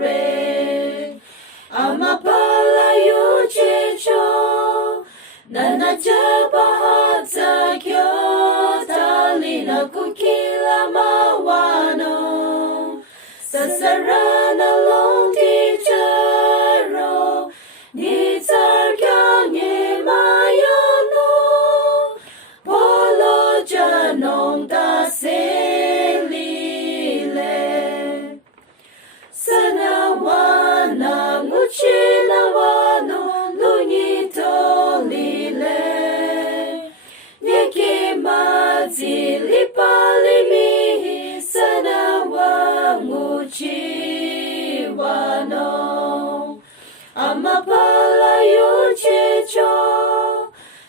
re amapala yu checho nana jabahatsa kyo talina kukila mawano sasarana long ticharo ni tsarkyange mayano polo janong ta selile sanawana nguchina wano lunito lile nyeke mazili palimi sanawa nguchi wano amapala yu checho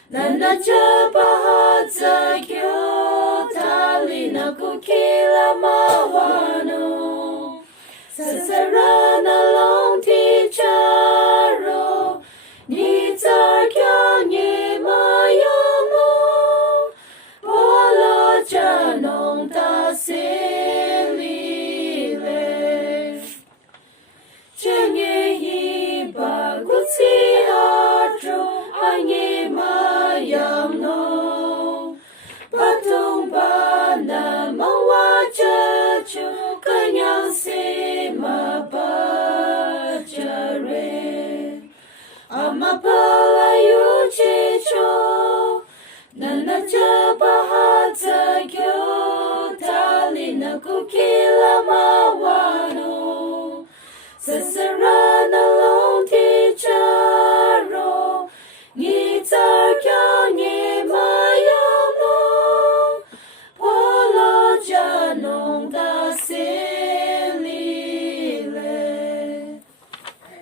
nana jabahatsa kyo talina kukila mawano sasarana long ticharo ni tsarkyange mayano polo janong ta selile chenge hiba gutsi atro anye mayamno patung bana mawacha chu kanyang se mapachare amapala yu checho nana jabahatsa kyo talina kukila mawano